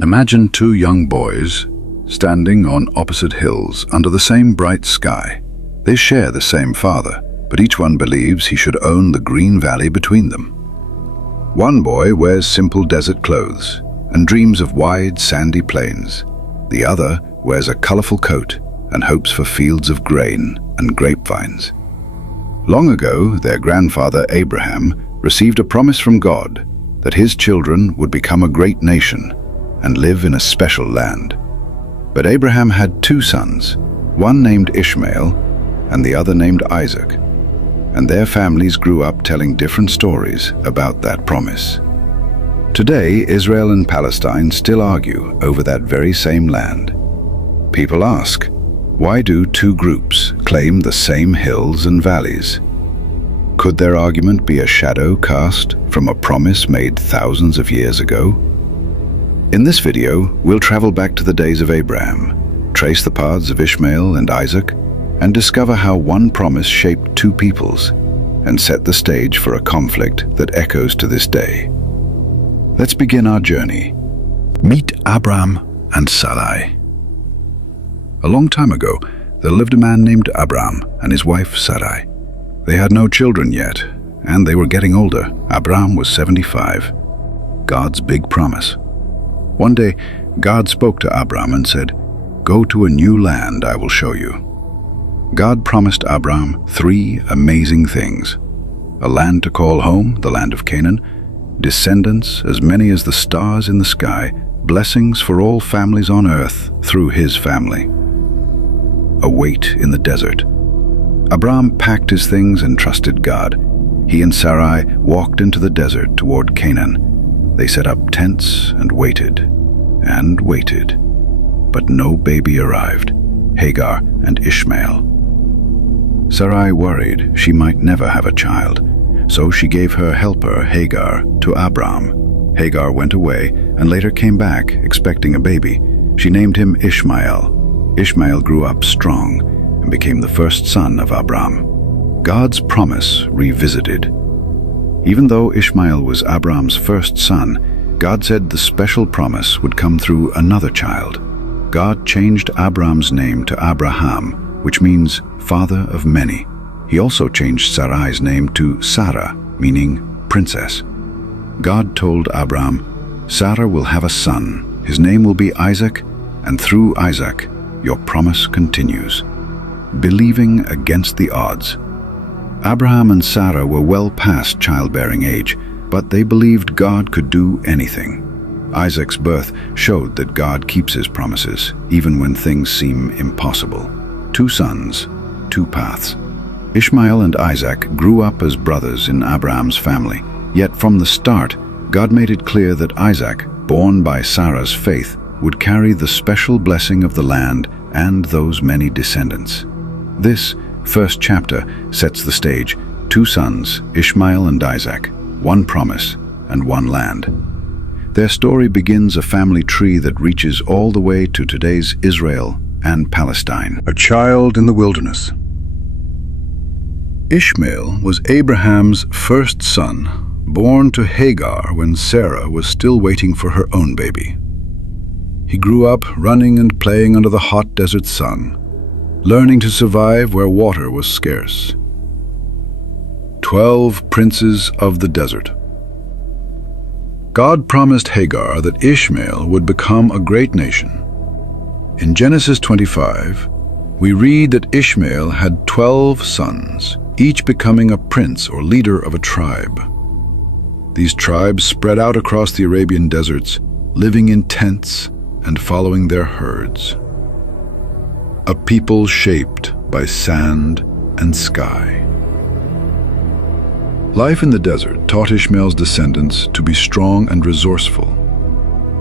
Imagine two young boys standing on opposite hills under the same bright sky. They share the same father, but each one believes he should own the green valley between them. One boy wears simple desert clothes and dreams of wide, sandy plains. The other wears a colorful coat and hopes for fields of grain and grapevines. Long ago, their grandfather Abraham received a promise from God that his children would become a great nation and live in a special land. But Abraham had two sons, one named Ishmael and the other named Isaac, and their families grew up telling different stories about that promise. Today, Israel and Palestine still argue over that very same land. People ask, why do two groups claim the same hills and valleys? Could their argument be a shadow cast from a promise made thousands of years ago? In this video, we'll travel back to the days of Abraham, trace the paths of Ishmael and Isaac, and discover how one promise shaped two peoples and set the stage for a conflict that echoes to this day. Let's begin our journey. Meet Abram and Sarai. A long time ago, there lived a man named Abram and his wife Sarai. They had no children yet, and they were getting older. Abram was 75. God's big promise. One day, God spoke to Abram and said, "Go to a new land I will show you." God promised Abram three amazing things: a land to call home, the land of Canaan, descendants as many as the stars in the sky, blessings for all families on earth through his family. A wait in the desert. Abram packed his things and trusted God. He and Sarai walked into the desert toward Canaan. They set up tents and waited, but no baby arrived, Hagar and Ishmael. Sarai worried she might never have a child, so she gave her helper Hagar to Abram. Hagar went away and later came back expecting a baby. She named him Ishmael. Ishmael grew up strong and became the first son of Abram. God's promise revisited. Even though Ishmael was Abram's first son, God said the special promise would come through another child. God changed Abram's name to Abraham, which means father of many. He also changed Sarai's name to Sarah, meaning princess. God told Abram, "Sarah will have a son. His name will be Isaac, and through Isaac, your promise continues." Believing against the odds. Abraham and Sarah were well past childbearing age, but they believed God could do anything. Isaac's birth showed that God keeps his promises, even when things seem impossible. Two sons, two paths. Ishmael and Isaac grew up as brothers in Abraham's family, yet from the start, God made it clear that Isaac, born by Sarah's faith, would carry the special blessing of the land and those many descendants. This first chapter sets the stage: two sons, Ishmael and Isaac, one promise and one land. Their story begins a family tree that reaches all the way to today's Israel and Palestine. A child in the wilderness. Ishmael was Abraham's first son, born to Hagar when Sarah was still waiting for her own baby. He grew up running and playing under the hot desert sun, learning to survive where water was scarce. 12 princes of the desert. God promised Hagar that Ishmael would become a great nation. In Genesis 25, we read that Ishmael had 12 sons, each becoming a prince or leader of a tribe. These tribes spread out across the Arabian deserts, living in tents and following their herds. A people shaped by sand and sky. Life in the desert taught Ishmael's descendants to be strong and resourceful.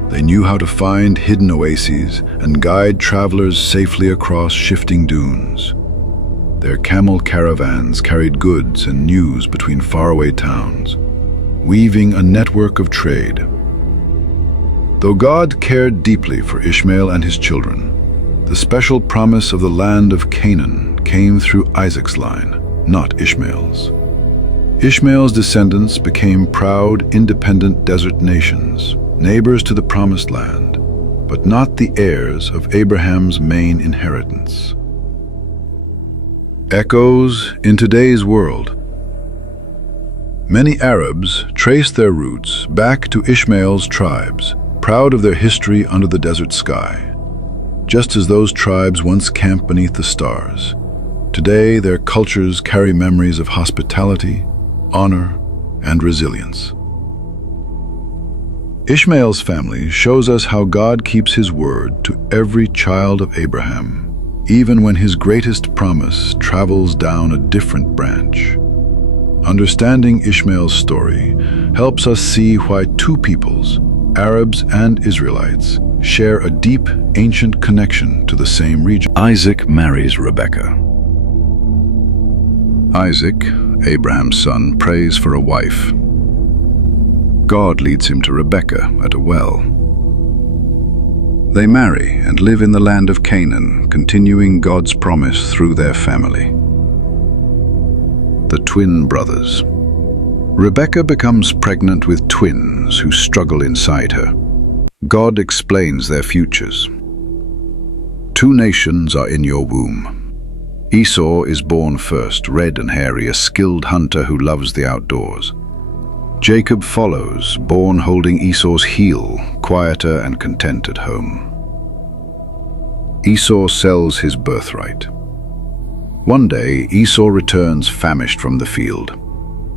They knew how to find hidden oases and guide travelers safely across shifting dunes. Their camel caravans carried goods and news between faraway towns, weaving a network of trade. Though God cared deeply for Ishmael and his children, the special promise of the land of Canaan came through Isaac's line, not Ishmael's. Ishmael's descendants became proud, independent desert nations, neighbors to the promised land. but not the heirs of Abraham's main inheritance. Echoes in today's world. Many Arabs trace their roots back to Ishmael's tribes, proud of their history under the desert sky. Just as those tribes once camped beneath the stars, today their cultures carry memories of hospitality, honor, and resilience. Ishmael's family shows us how God keeps his word to every child of Abraham, even when his greatest promise travels down a different branch. Understanding Ishmael's story helps us see why two peoples, Arabs and Israelites, share a deep, ancient connection to the same region. Isaac marries Rebekah. Isaac, Abraham's son, prays for a wife. God leads him to Rebekah at a well. They marry and live in the land of Canaan, continuing God's promise through their family. The twin brothers. Rebekah becomes pregnant with twins who struggle inside her. God explains their futures. Two nations are in your womb. Esau is born first, red and hairy, a skilled hunter who loves the outdoors. Jacob follows, born holding Esau's heel, quieter and content at home. Esau sells his birthright. One day, Esau returns famished from the field.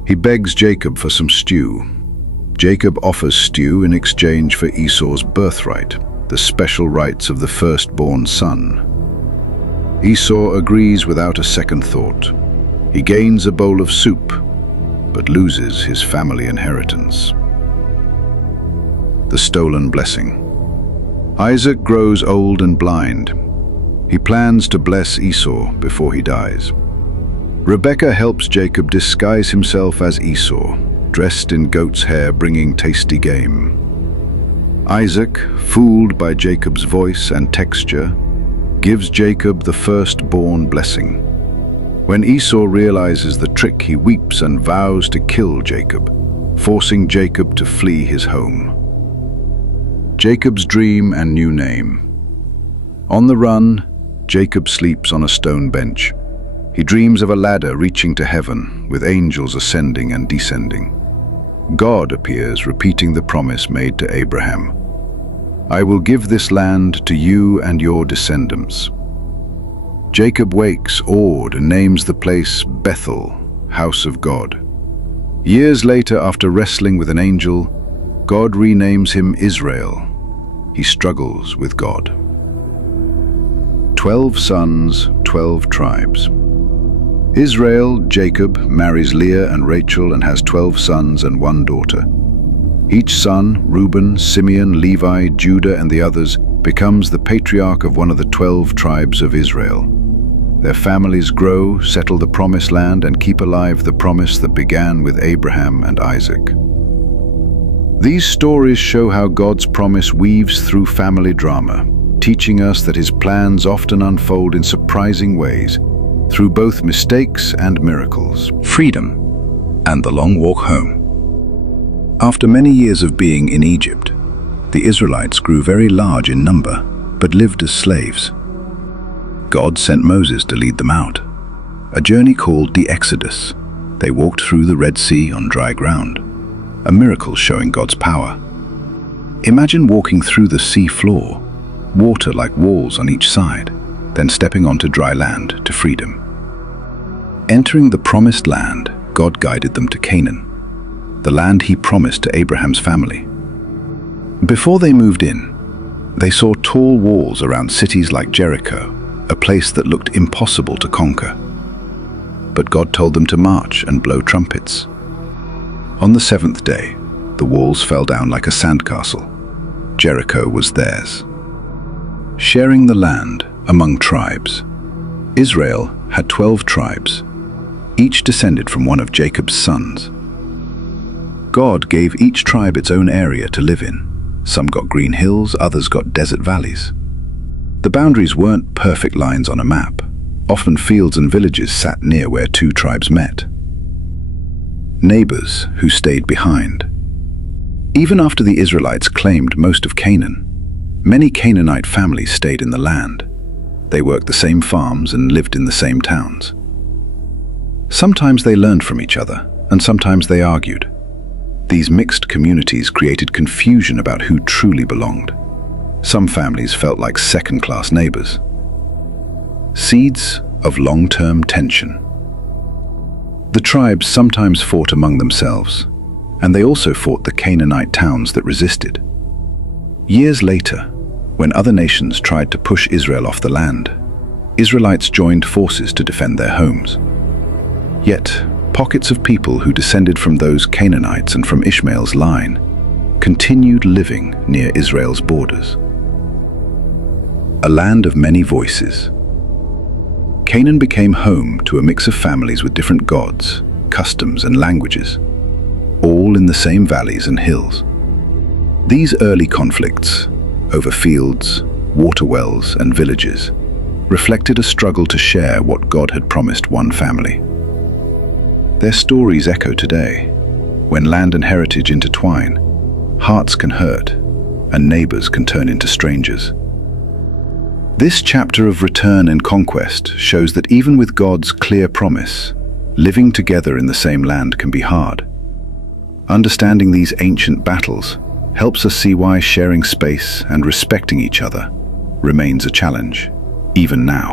He begs Jacob for some stew. Jacob offers stew in exchange for Esau's birthright, the special rights of the firstborn son. Esau agrees without a second thought. He gains a bowl of soup, but loses his family inheritance. The stolen blessing. Isaac grows old and blind. He plans to bless Esau before he dies. Rebekah helps Jacob disguise himself as Esau, dressed in goat's hair, bringing tasty game. Isaac, fooled by Jacob's voice and texture, gives Jacob the firstborn blessing. When Esau realizes the trick, he weeps and vows to kill Jacob, forcing Jacob to flee his home. Jacob's dream and new name. On the run, Jacob sleeps on a stone bench. He dreams of a ladder reaching to heaven, with angels ascending and descending. God appears, repeating the promise made to Abraham. I will give this land to you and your descendants. Jacob wakes, awed, and names the place Bethel, House of God. Years later, after wrestling with an angel, God renames him Israel. He struggles with God. 12 sons, 12 tribes. Israel, Jacob, marries Leah and Rachel and has 12 sons and 1 daughter. Each son, Reuben, Simeon, Levi, Judah, and the others, becomes the patriarch of one of the 12 tribes of Israel. Their families grow, settle the promised land, and keep alive the promise that began with Abraham and Isaac. These stories show how God's promise weaves through family drama, teaching us that his plans often unfold in surprising ways, through both mistakes and miracles. Freedom and the long walk home. After many years of being in Egypt, the Israelites grew very large in number, but lived as slaves. God sent Moses to lead them out, a journey called the Exodus. They walked through the Red Sea on dry ground, a miracle showing God's power. Imagine walking through the sea floor, water like walls on each side, then stepping onto dry land to freedom. Entering the promised land, God guided them to Canaan, the land he promised to Abraham's family. Before they moved in, they saw tall walls around cities like Jericho, a place that looked impossible to conquer. But God told them to march and blow trumpets. On the 7th day, the walls fell down like a sandcastle. Jericho was theirs. Sharing the land among tribes. Israel had 12 tribes, each descended from one of Jacob's sons. God gave each tribe its own area to live in. Some got green hills, others got desert valleys. The boundaries weren't perfect lines on a map. Often fields and villages sat near where two tribes met. Neighbors who stayed behind. Even after the Israelites claimed most of Canaan, Many Canaanite families stayed in the land. They worked the same farms and lived in the same towns. Sometimes they learned from each other, and sometimes they argued. These mixed communities created confusion about who truly belonged. Some families felt like second-class neighbors. Seeds of long-term tension. The tribes sometimes fought among themselves, and they also fought the Canaanite towns that resisted. Years later, when other nations tried to push Israel off the land, Israelites joined forces to defend their homes. Yet, pockets of people who descended from those Canaanites and from Ishmael's line continued living near Israel's borders. A land of many voices. Canaan became home to a mix of families with different gods, customs, and languages, all in the same valleys and hills. These early conflicts, over fields, water wells, and villages, reflected a struggle to share what God had promised one family. Their stories echo today. When land and heritage intertwine, hearts can hurt, and neighbors can turn into strangers. This chapter of return and conquest shows that even with God's clear promise, living together in the same land can be hard. Understanding these ancient battles helps us see why sharing space and respecting each other remains a challenge, even now.